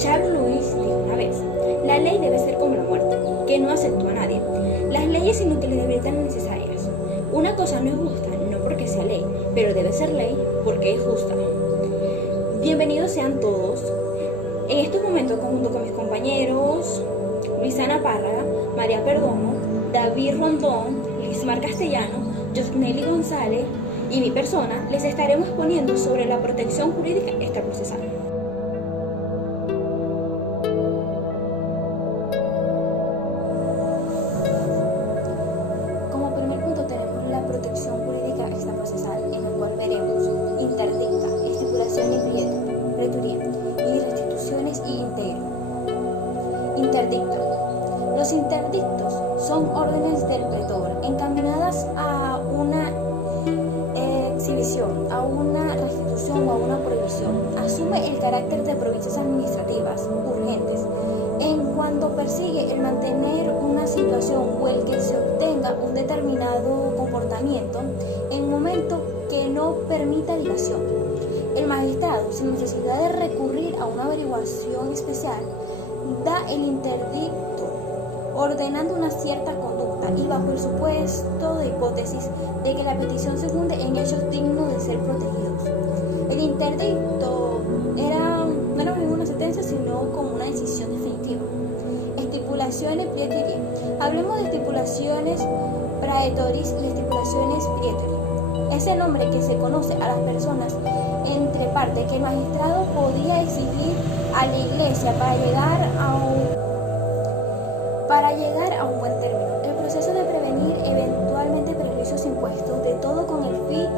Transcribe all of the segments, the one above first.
Charles Lewis dijo una vez: la ley debe ser como la muerte, que no aceptó a nadie. Las leyes inútiles deberían ser necesarias. Una cosa no es justa, no porque sea ley, pero debe ser ley porque es justa. Bienvenidos sean todos. En estos momentos, junto con mis compañeros Luisana Párraga, María Perdomo, David Rondón, Lismar Castellano, Josneli González y mi persona, les estaremos exponiendo sobre la protección jurídica extraprocesal. Como primer punto tenemos la protección jurídica extraprocesal, en el cual veremos interdicta, estipulación y preturia, y restituciones y integro. Interdicto. Los interdictos son órdenes del pretor encaminadas a una exhibición, a una restitución o a una prohibición. Asume el carácter de provincias administrativas urgentes en cuanto persigue el mantener una situación o el que se obtenga un determinado comportamiento en un momento que no permita dilación. El magistrado, sin necesidad de recurrir a una averiguación especial, da el interdicto ordenando una cierta conducta y bajo el supuesto de hipótesis de que la petición se funde en hechos dignos de ser protegidos. El interdicto no era ninguna sentencia, sino como una decisión definitiva. Estipulaciones praetoriae. Hablemos de estipulaciones praetoris y estipulaciones praetoriae. Es el nombre que se conoce a las personas entre partes que el magistrado podía exigir a la Iglesia para llegar a un buen término. El proceso de prevenir eventualmente perjuicios impuestos, de todo con el fin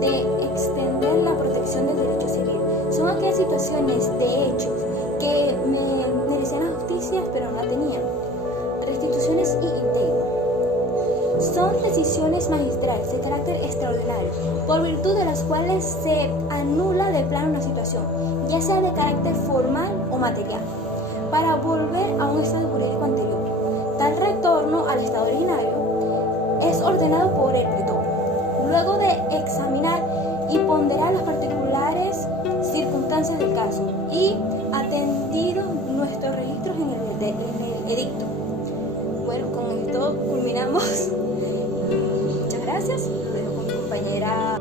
de extender la protección del derecho civil. Son aquellas situaciones de hechos que merecían la justicia pero no la tenían. Restituciones y integro. Son decisiones magistrales de carácter extraordinario, por virtud de las cuales se anula de plano una situación, ya sea de carácter formal o material, para volver a un estado jurídico anterior. Tal retorno al estado originario es ordenado por el pretor, luego de examinar y ponderar las particulares circunstancias del caso y atendido nuestros registros en el edicto. Bueno, con esto culminamos. Muchas gracias. Lo dejo con mi compañera.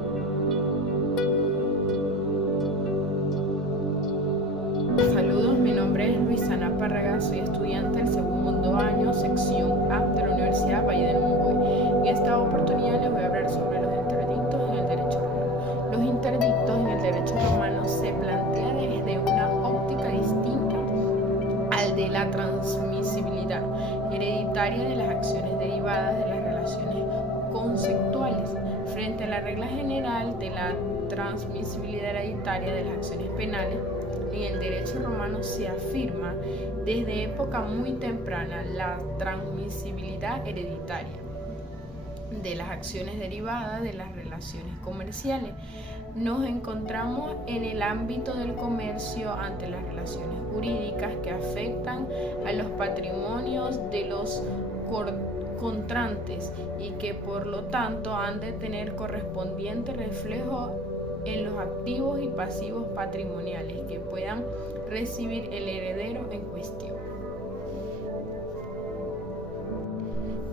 Saludos, mi nombre es Luisana Párraga, soy estudiante del segundo año, sección A de la Universidad Valle del Monboy. En esta oportunidad les voy a hablar sobre los interdictos en el derecho romano. Los interdictos en el derecho romano se plantean desde una óptica distinta al de la transmisibilidad hereditaria de las acciones derivadas de las relaciones conceptuales, frente a la regla general de la transmisibilidad hereditaria de las acciones penales. En el derecho romano se afirma desde época muy temprana la transmisibilidad hereditaria de las acciones derivadas de las relaciones comerciales. Nos encontramos en el ámbito del comercio ante las relaciones jurídicas que afectan a los patrimonios de los contrantes y que por lo tanto han de tener correspondiente reflejo en los activos y pasivos patrimoniales que puedan recibir el heredero en cuestión.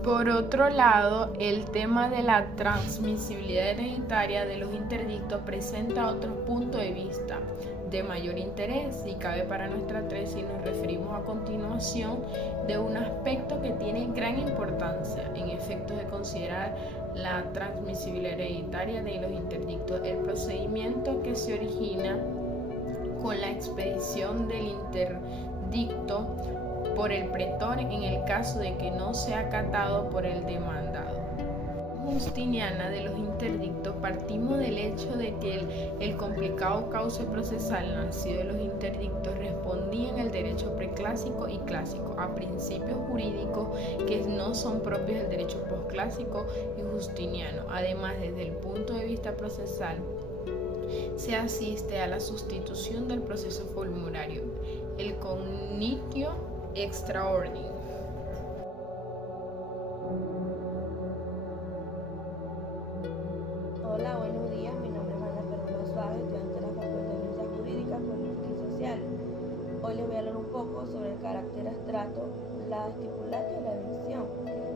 Por otro lado, el tema de la transmisibilidad hereditaria de los interdictos presenta otro punto de vista de mayor interés y cabe para nuestra tesis. Nos referimos a continuación de un aspecto que tiene gran importancia en efectos de considerar la transmisibilidad hereditaria de los interdictos, el procedimiento que se origina con la expedición del interdicto por el pretor en el caso de que no sea acatado por el demandado. Justiniana de los interdictos partimos del hecho de que el complicado cauce procesal nacido de los interdictos respondía en el derecho preclásico y clásico a principios jurídicos que no son propios del derecho posclásico y justiniano. Además, desde el punto de vista procesal, se asiste a la sustitución del proceso formulario, el cognitio extra ordine. Hola, buenos días. Mi nombre es María Perdomo Suárez, estudiante de la Facultad de Ciencias Jurídicas, Políticas y Sociales. Hoy les voy a hablar un carácter abstracto, la estipulatio y la evicción.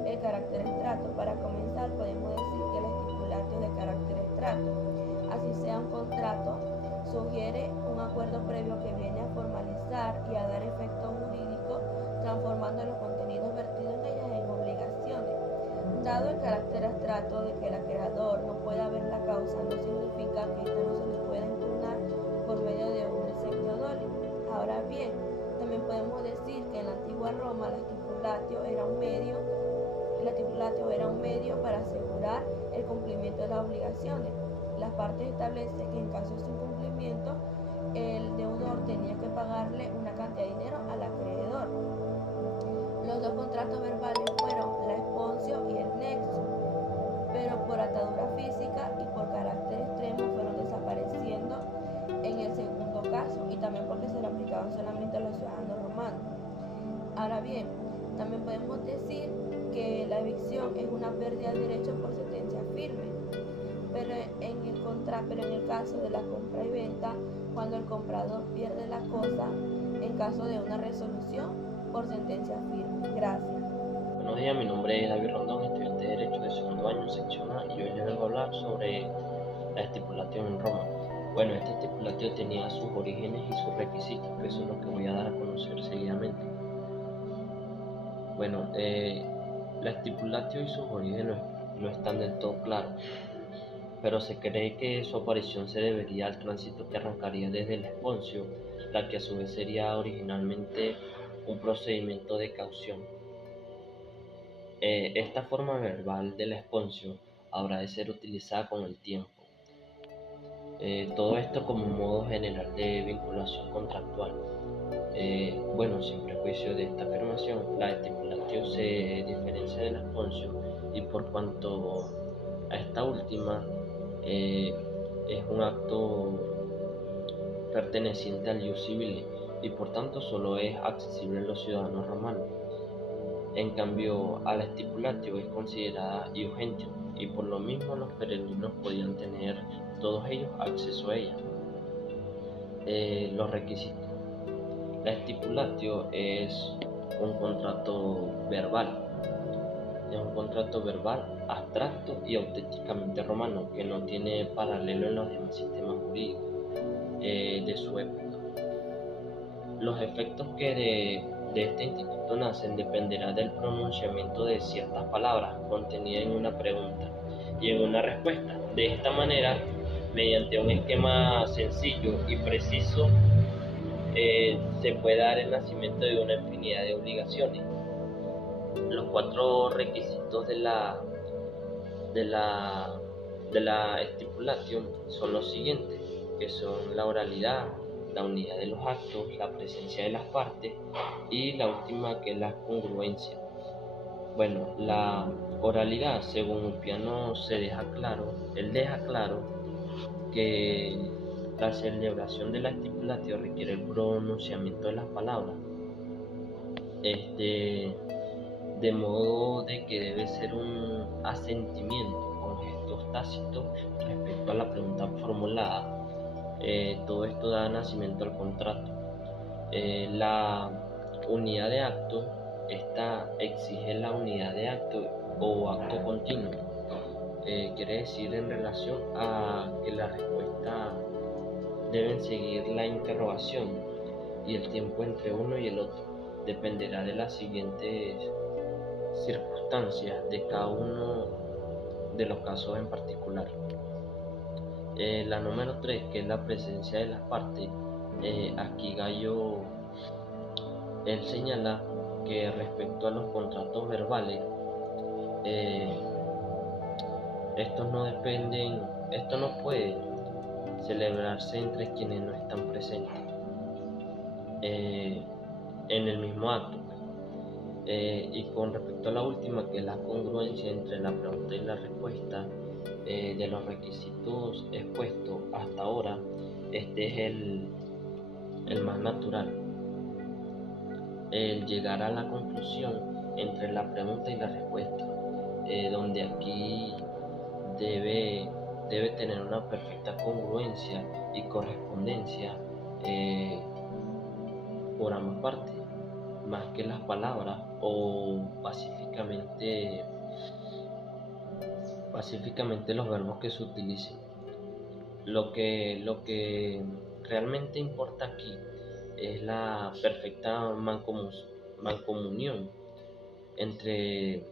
El carácter abstracto. Para comenzar, podemos decir que la estipulatio es de carácter abstracto. Así sea un contrato, sugiere un acuerdo previo que viene a formalizar y a dar efecto jurídico, transformando los contenidos vertidos en ellas en obligaciones. Dado el carácter abstracto de que el acreedor no pueda ver la causa, no significa que ésta no se le pueda impugnar por medio de un exequio doli. Ahora bien, también podemos decir que en la antigua Roma la estipulatio era un medio para asegurar el cumplimiento de las obligaciones. Las partes establecen que en caso de su incumplimiento, el deudor tenía que pagarle una cantidad de dinero al acreedor. Los dos contratos verbales fueron la esponsio y el nexo, pero por atadura física y por carácter extremo fueron desapareciendo en el segundo caso, y también porque se le aplicaban solamente a los ciudadanos romanos. Ahora bien, también podemos decir que la evicción es una pérdida de derechos por sentencia firme, pero en el caso de la compra y venta, cuando el comprador pierde la cosa, en caso de una resolución por sentencia firme. Gracias. Buenos días, mi nombre es David Rondón, estudiante de Derecho de segundo año, sección A, y hoy les vengo a hablar sobre la estipulación en Roma. Bueno, esta estipulación tenía sus orígenes y sus requisitos, que eso es lo que voy a dar a conocer seguidamente. Bueno, la estipulación y sus orígenes no están del todo claros, pero se cree que su aparición se debería al tránsito que arrancaría desde el esponsio, la que a su vez sería originalmente un procedimiento de caución. Esta forma verbal del esponsio habrá de ser utilizada con el tiempo. Todo esto como un modo general de vinculación contractual. Sin prejuicio de esta afirmación, la estipulación se diferencia del esponsio, y por cuanto a esta última es un acto perteneciente al ius civile y por tanto solo es accesible a los ciudadanos romanos. En cambio, a la estipulatio es considerada ius gentium, y por lo mismo los peregrinos podían tener todos ellos acceso a ella. Los requisitos. La estipulatio es un contrato verbal. Es un contrato verbal abstracto y auténticamente romano, que no tiene paralelo en los demás sistemas jurídicos de su época. Los efectos que de este instituto nacen dependerá del pronunciamiento de ciertas palabras contenidas en una pregunta y en una respuesta. De esta manera, mediante un esquema sencillo y preciso, se puede dar el nacimiento de una infinidad de obligaciones. Los 4 requisitos de la estipulación son los siguientes, que son la oralidad, la unidad de los actos, la presencia de las partes y la última, que es la congruencia. Bueno, la oralidad, según Ulpiano, él deja claro que la celebración de la estipulación requiere el pronunciamiento de las palabras, de modo de que debe ser un asentimiento con gestos tácitos respecto a la pregunta formulada. Todo esto da nacimiento al contrato. La unidad de acto, esta exige la unidad de acto o acto continuo. Quiere decir en relación a que la respuesta deben seguir la interrogación, y el tiempo entre uno y el otro dependerá de las siguientes circunstancias de cada uno de los casos en particular. La número 3, que es la presencia de las partes, aquí Gallo él señala que respecto a los contratos verbales, esto no puede celebrarse entre quienes no están presentes en el mismo acto. Y con respecto a la última, que es la congruencia entre la pregunta y la respuesta, de los requisitos expuestos hasta ahora, este es el más natural, el llegar a la conclusión entre la pregunta y la respuesta, donde aquí debe tener una perfecta congruencia y correspondencia por ambas partes. más que las palabras o pacíficamente los verbos que se utilicen. Lo que realmente importa aquí es la perfecta mancomunión entre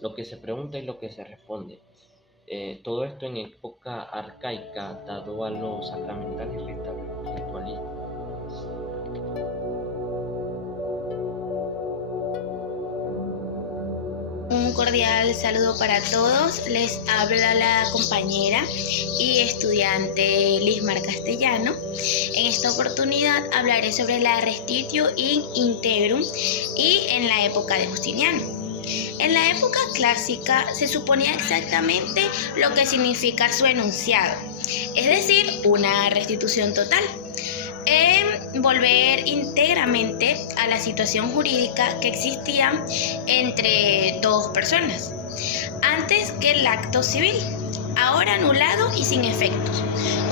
lo que se pregunta y lo que se responde. Todo esto en época arcaica, dado a los sacramentales ritualistas. Un cordial saludo para todos. Les habla la compañera y estudiante Lismar Castellano. En esta oportunidad hablaré sobre la Restitio in Integrum y en la época de Justiniano. En la época clásica se suponía exactamente lo que significa su enunciado, es decir, una restitución total. Volver íntegramente a la situación jurídica que existía entre dos personas, antes que el acto civil, ahora anulado y sin efectos,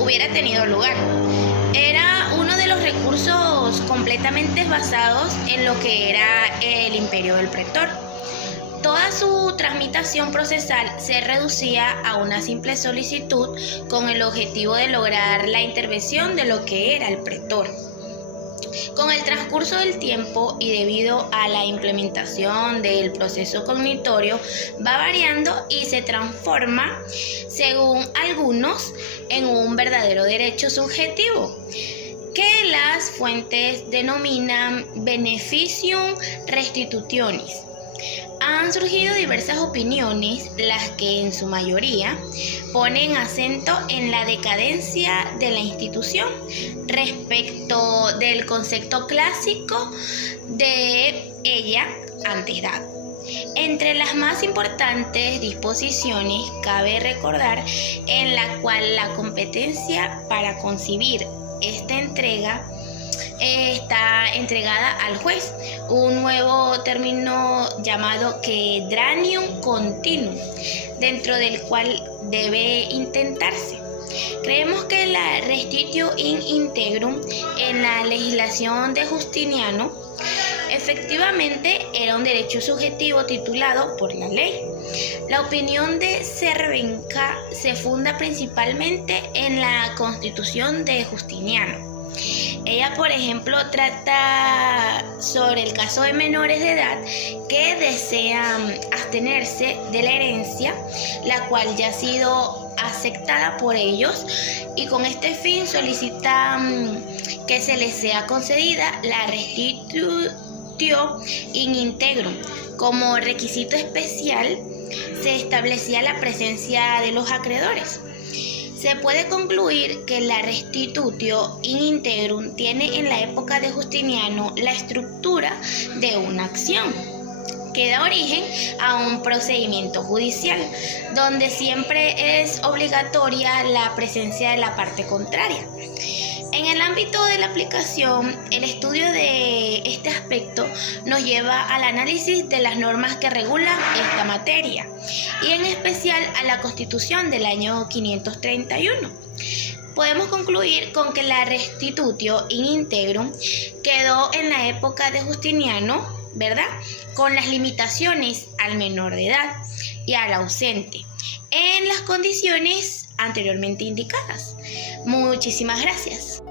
hubiera tenido lugar. Era uno de los recursos completamente basados en lo que era el imperio del pretor. Toda su tramitación procesal se reducía a una simple solicitud con el objetivo de lograr la intervención de lo que era el pretor. Con el transcurso del tiempo y debido a la implementación del proceso cognitorio, va variando y se transforma, según algunos, en un verdadero derecho subjetivo, que las fuentes denominan beneficium restitutionis. Han surgido diversas opiniones, las que en su mayoría ponen acento en la decadencia de la institución respecto del concepto clásico de ella antes dado. Entre las más importantes disposiciones cabe recordar en la cual la competencia para concebir esta entrega está entregada al juez, un nuevo término llamado quaedranium continuum, dentro del cual debe intentarse. Creemos que la Restitio in Integrum en la legislación de Justiniano efectivamente era un derecho subjetivo titulado por la ley. La opinión de Cervenka se funda principalmente en la Constitución de Justiniano. Ella, por ejemplo, trata sobre el caso de menores de edad que desean abstenerse de la herencia, la cual ya ha sido aceptada por ellos, y con este fin solicitan que se les sea concedida la Restitio in Integrum. Como requisito especial se establecía la presencia de los acreedores. Se puede concluir que la Restitutio in Integrum tiene en la época de Justiniano la estructura de una acción que da origen a un procedimiento judicial, donde siempre es obligatoria la presencia de la parte contraria. En el ámbito de la aplicación, el estudio de este aspecto nos lleva al análisis de las normas que regulan esta materia, y en especial a la Constitución del año 531. Podemos concluir con que la Restitutio in Integrum quedó en la época de Justiniano, ¿verdad?, con las limitaciones al menor de edad y al ausente, en las condiciones anteriormente indicadas. Muchísimas gracias.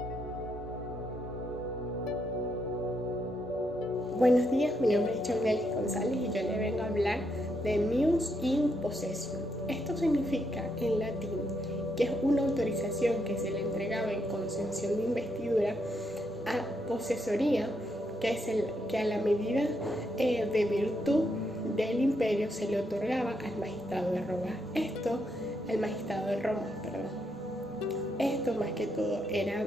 Buenos días, mi nombre es Chaunelis González y yo le vengo a hablar de Meus in Possession. Esto significa en latín que es una autorización que se le entregaba en concesión de investidura a posesoría, que es que a la medida de virtud del imperio se le otorgaba al magistrado de Roma. Esto más que todo era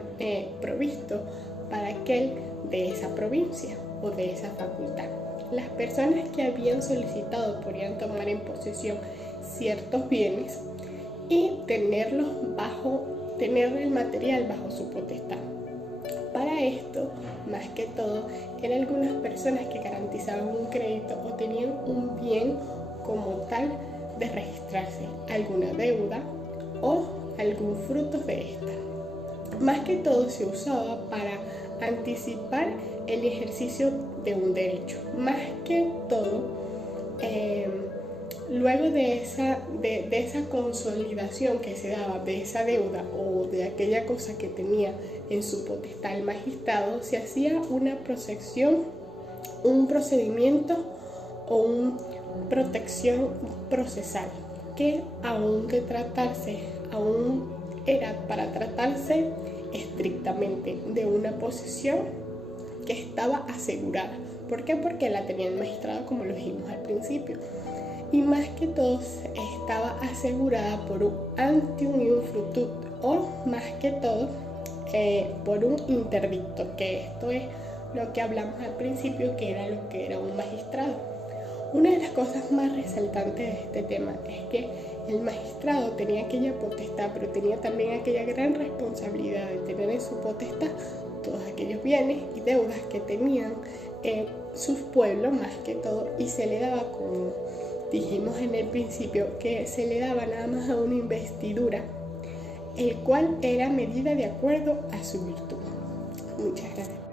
provisto para aquel de esa provincia o de esa facultad. Las personas que habían solicitado podían tomar en posesión ciertos bienes y tener el material bajo su potestad. Para esto, más que todo, eran algunas personas que garantizaban un crédito o tenían un bien como tal de registrarse, alguna deuda o algún fruto de esta. Más que todo se usaba para anticipar el ejercicio de un derecho. Más que todo, luego de esa consolidación que se daba de esa deuda o de aquella cosa que tenía en su potestad el magistrado, se hacía una procesión, un procedimiento o una protección procesal, que aún era para tratarse estrictamente de una posesión que estaba asegurada. ¿Por qué? Porque la tenía el magistrado, como lo dijimos al principio. Y más que todo estaba asegurada por un antium y un fructus, o más que todo por un interdicto, que esto es lo que hablamos al principio, que era lo que era un magistrado. Una de las cosas más resaltantes de este tema es que el magistrado tenía aquella potestad, pero tenía también aquella gran responsabilidad de tener en su potestad todos aquellos bienes y deudas que tenían sus pueblos, más que todo, y se le daba, como dijimos en el principio, que se le daba nada más a una investidura, el cual era medida de acuerdo a su virtud. Muchas gracias.